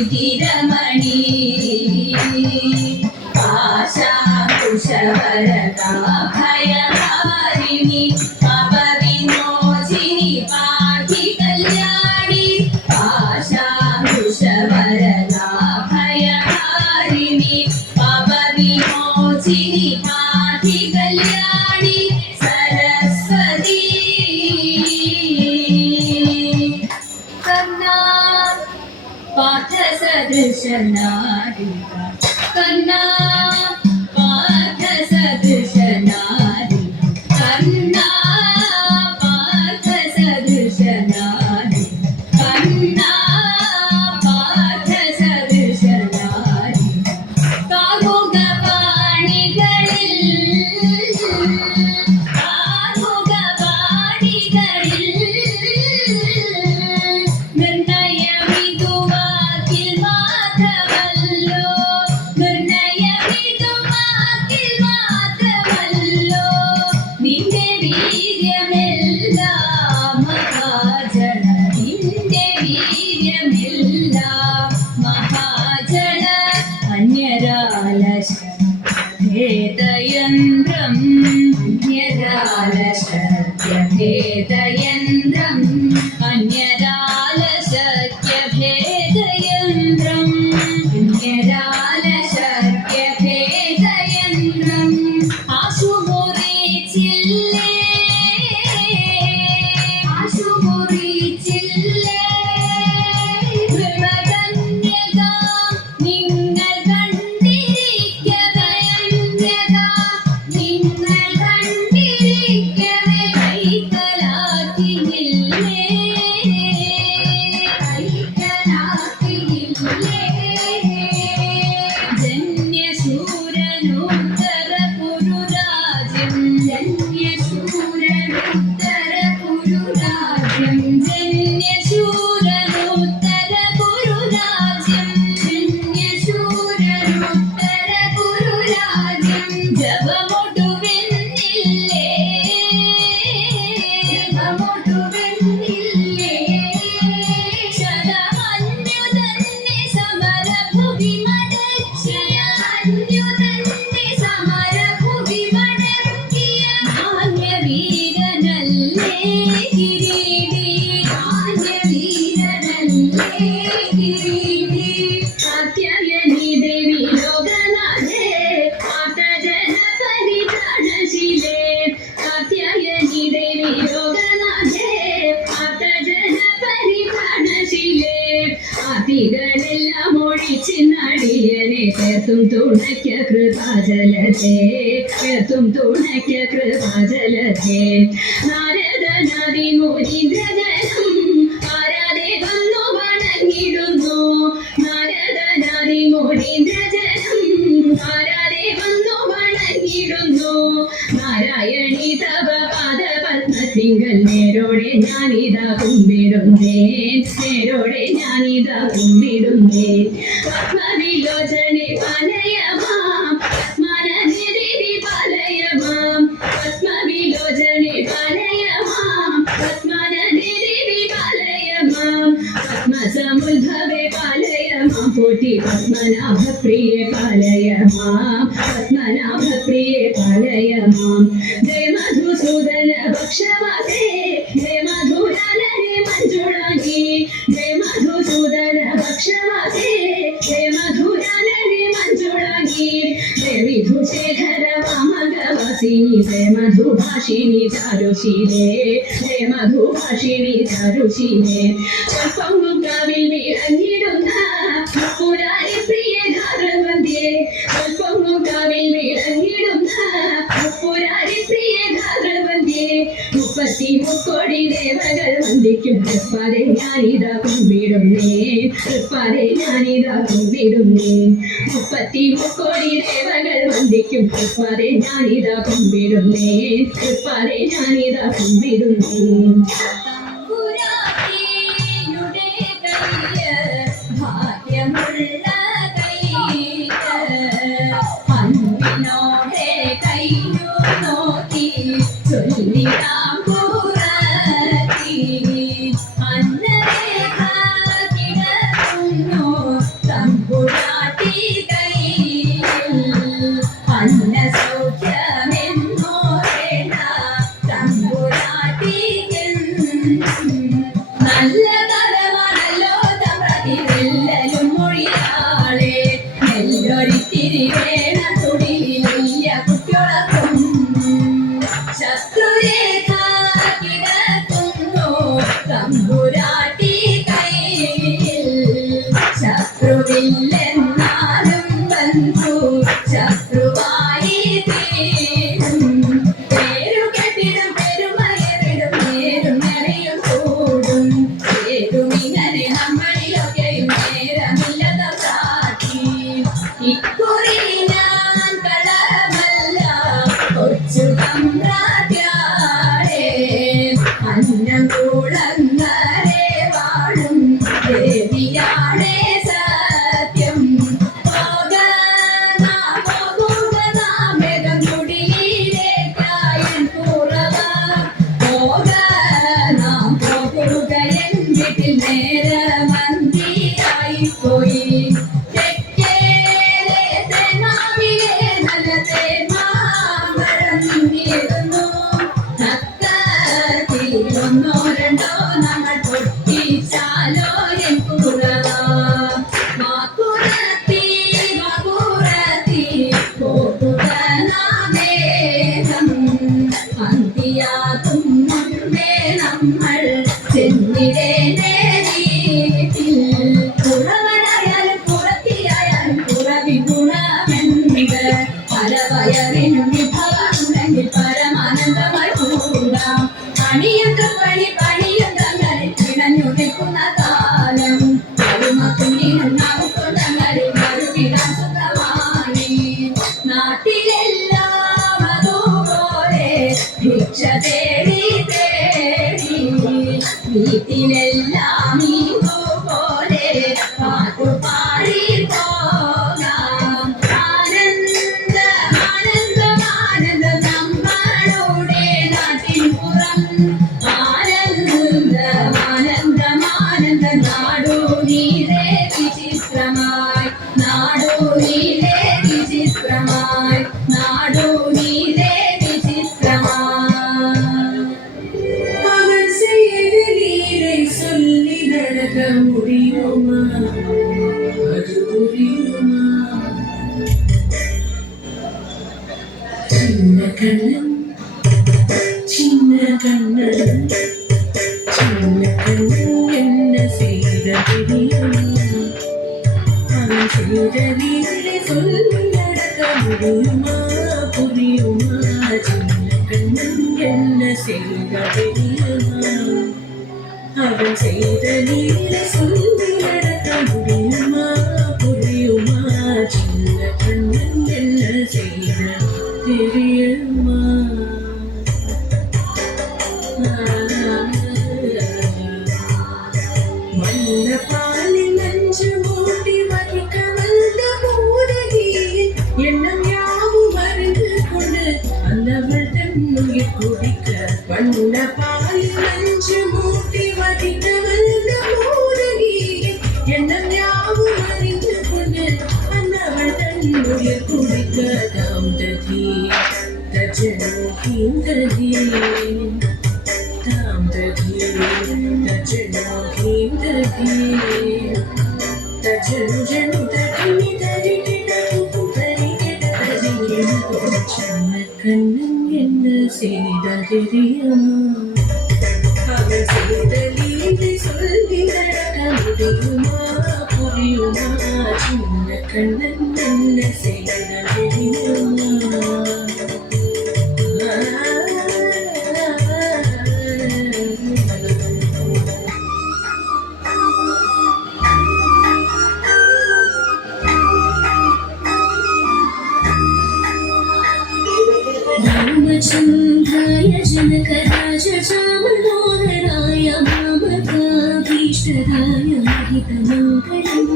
വിധിരമണി ആശാകുശവരതാ ഭയഹാരിണി പാപവിമോചിനി പാഹി കല്യാണി ആശാകുശവരതാ ഭയഹാരിണി പാപവിമോചിനി പാഹി കല്യാണി സരസ്വതി കർണാ പാർത്ഥസദൃശനാരിക കർണാ പാർത്ഥസദൃശനാരിക കർണാ പാർത്ഥസദൃശനാരിക കർണാ പാർത്ഥസദൃശനാരിക കാമുകപാണികളിൽ ഭേദയന്ത്രം അന്യരാലശക്യഭേദയന്ത്രം അന്യരാലശക്യഭേദയന്ത്രം അന്യരാലശക്യഭേദയന്ത്രം ആശുമുറിച്ചില്ലേ ആശുമുറിച്ചില്ലേ െല്ലാം ഒഴിച്ചിന്നടിയനെ ചേർത്തും തുണയ്ക്ക കൃപാജലത്തെ ചേർത്തും തുണയ്ക്ക കൃപാജലത്തെ നാരദനാദി മുനീന്ദ്രജനം ആരാധേ വന്നു വണങ്ങിടുന്നു നാരദനാദി മുനീന്ദ്രജനം ആരാധേ വന്നു വണങ്ങിടുന്നു നാരായണി തവ പാദ പത്മത്തിങ്കൽ നേരോടെ ഞാനിതാ കുമ്പിടുന്നേ നേരോടെ ഞാനിതാ കുമ്പിടുന്നേ പത്മവിലോചനെ പാലയമാം പത്മനനിധി പാലയമാം പത്മവിലോചനെ പാലയമാം പത്മനനിധി പാലയമാം പത്മസമുദ്ഭവേ പാലയമാം പോറ്റി പത്മനാഭപ്രിയേ പാലയമാം പത്മനാഭപ്രിയേ പാലയമാം ജയ മധുസൂദന ഭക്ഷവാസേ ജയ മധുരാനനെ മഞ്ജുളാനി ജയ മധുസൂദന ഭക്ഷവാസേ ജയ മധുരാനനെ മഞ്ജുളാനി ജയ വിധുശേഖര വാമകവാസിനി ജയ മധുഭാഷിണി ചാരുശീലേ ജയ മധുഭാഷിണി ചാരുശീലേ സ്വൽപ്പൊങ്ങുകാവിൽ വിളങ്ങിടുന്ന പുരാരി പ്രിയ ധാരവന്ധ്യേ സ്വൽപ്പൊങ്ങുകാവിൽ വിളങ്ങിടുന്ന പുരാരി പ്രിയ ധാരവന്ധ്യേ 33 കോടി ദേവകൾ വന്ദിക്കും തൃപ്പാതെ ഞാനിതാ കുമ്പിടുന്നേ തൃപ്പാതെ ഞാനിതാ കുമ്പിടുന്നേ 33 കോടി ദേവകൾ വന്ദിക്കും തൃപ്പാതെ ഞാനിതാ കുമ്പിടുന്നേ തൃപ്പാതെ ഞാനിതാ കുമ്പിടുന്നേ ഭാഗ്യമുള്ള അന്നിനോടെ കൈയു നോക്കി ചൊല്ലിടാം പുറത്തി അന്നരേഖ കിടക്കുന്നു സുഖം പ്രാപ്യാളേ അന്നം കുളങ്ങരെ വാഴും ദേവിയാളേ സത്യം പോകുക നാമേകം കുടിയിലേക്കായൻ കുറവ പോക നാം പോകുക എൻ വീട്ടിൽ നേരമന്തിയായി പോയി ഒന്നോ രണ്ടോ നമ്മൾ പൊട്ടിച്ചാലോ എൻ കുറവ മാക്കുറത്തി പോകുക നാമേകം അന്തിയാകും മുൻപേ നമ്മൾ ചെന്നിടേണ്ടേ വീട്ടിൽ കുറവനായാലും കുറത്തിയായാലും കുറവി ഗുണമെന്ത് പല വയറിനും വിഭവമുണ്ടെങ്കിൽ പരമാനന്ദമായി കൂടാം പണിയന്തങ്ങളിൽ പിണഞ്ഞു നിൽക്കുന്ന കാലം കുഞ്ഞിനും നമുക്കൊണ്ടങ്ങളിൽ മറുകിടാൻ സുഖമായി നാട്ടിലെല്ലാം അതുപോലെ ഭിക്ഷ തേടി തേടി വീട്ടിലെല്ലാം ഇതുപോലെ പാട്ടുപാടി പോകാം ആനന്ദം നമ്മളുടെ നാട്ടിൻ പുറം ആനന്ദം നാടൂരിലെ വിചിത്രമായി அவன் செய்த நீரை சொல்லி நடக்க முடியுமா அது புரியுமா சின்ன கண்ணன் சின்ன கண்ணன் சின்ன கண்ணன் என்ன செய்த தெரியுமா அவன் செய்த நீரை சொல்லி நடக்க முடியுமா புரியுமா சின்ன கண்ணன் என்ன செய்த தெரியுமா அவன் செய்த நீரை சொல்லி நடக்க முடியுமா புரியுமா சின்ன கண்ணன் என்ன செய்த தெரியுமா வந்த பாலில் நஞ்சு மூட்டி வலிக்க வந்த மூலகியில் எண்ணம் யாவும் மருந்து கொண்டு அந்தவள் தன்னுயிர் குடிக்க வந்த பாலில் நஞ்சு மூட்டி வலிக்க வந்த மூலகியில் எண்ணம் யாவும் மருந்து கொண்டு அந்தவள் தன்னுயிர் குடிக்க தாம் ததி தஜனோ கீந்ததி தாம் ததி தஜனோ கீந்ததி தஜனு ஜனு தடி தடி கிடகு தடி கிடகு சின்ன கண்ணன் என்ன செய்தால் தெரியுமா அவன் செய்த லீலை சொல்லி நடக்க முடியுமா புரியுமா சின்ன கண்ணன் என்ன செய்தால் தெரியுமா रामचन्द्राय जनकराजचामनोहराय मामकाभीष्टदाय महितमङ्गलम्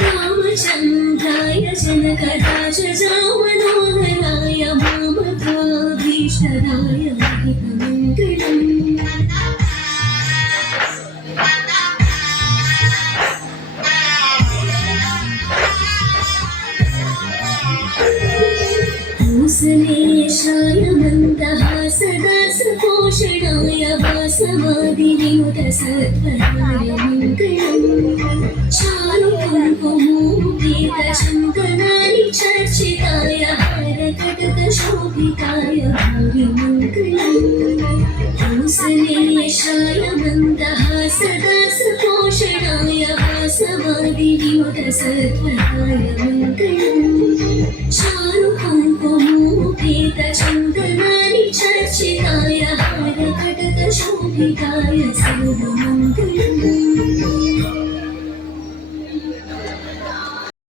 रामचन्द्राय जनकराजचामनोहराय मामकाभीष्टदाय महितमङ्गलम् कौसलेशाय मन्दहासदासपोषणाय वासवादिविनुतसत्पराय मङ्गलम् चारुकुङ्कुमोपेतचन्दनानि चर्चिताय हारकटकशोभिताय भूरि मङ्गलम् कौसलेशाय मन्दहासदासपोषणाय वासवादिविनुतसत्पराय मङ्गलम् चारुकुङ्कुमोपेतचन्दनानि चर्चिताय हारकटकशोभिताय सर्वमङ्गलम्